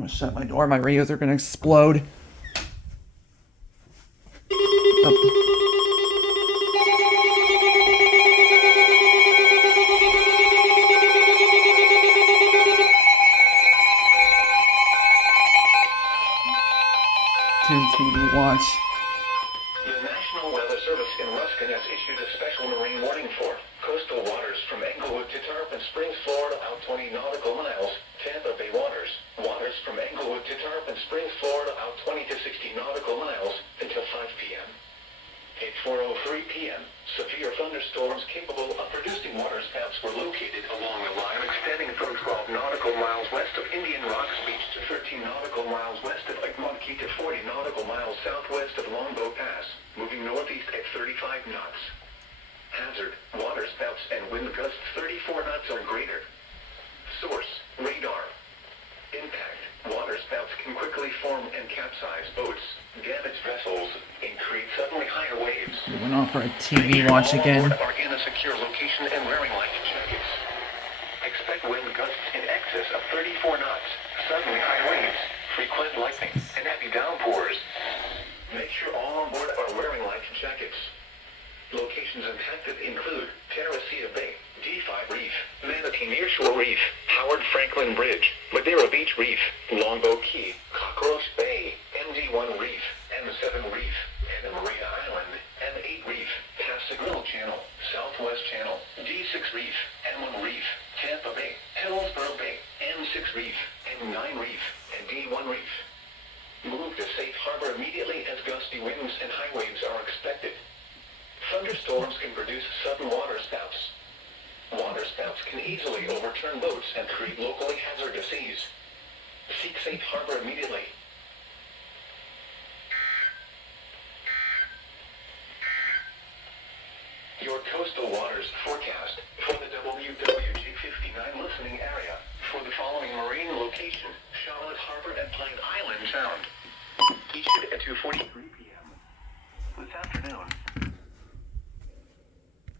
I'm gonna shut my door. My radios are gonna explode. Oh. TV watch. The National Weather Service in Ruskin has issued a special marine warning for coastal waters from Englewood to Tarpon Springs, Florida, out 20 nautical miles. Tampa Bay waters. Waters from Englewood to Tarpon Springs, Florida, out 20 to 60 nautical miles until 5 p.m. At 4:03 p.m., severe thunderstorms capable of producing waterspouts were located along a line extending from 12 nautical miles west of Indian Rocks Beach to 13 nautical miles west of Lake Monkey to 40 nautical miles southwest of Longboat Pass, moving northeast at 35 knots. Hazard, waterspouts and wind gusts 34 knots or greater. Source, radar. Impact, waterspouts can quickly form and capsize boats, damage vessels, and create suddenly higher waves. We went off for a TV watch again. Are in a secure location and wearing life jackets. Expect wind gusts in excess of 34 knots, suddenly high waves, frequent lightning, and heavy downpours. Make sure all on board are wearing life jackets. Locations impacted include Terracea Bay, D5 Reef, Manatee Nearshore Reef, Howard Franklin Bridge, Madeira Beach Reef, Longboat Key, Cockroach Bay, MD1 Reef, M7 Reef, Anna Maria Island, M8 Reef, Pascagoula Channel, Southwest Channel, D6 Reef, M1 Reef, Tampa Bay, Hillsborough Bay, M6 Reef, M9 Reef, and D1 Reef. Move to safe harbor immediately as gusty winds and high waves are expected. Thunderstorms can produce sudden waterspouts. Waterspouts can easily overturn boats and create locally hazardous seas. Seek safe harbor immediately. Your coastal waters forecast for the WWG59 listening area for the following marine location: Charlotte Harbor and Pine Island Sound. Issued at 2:43 p.m. this afternoon.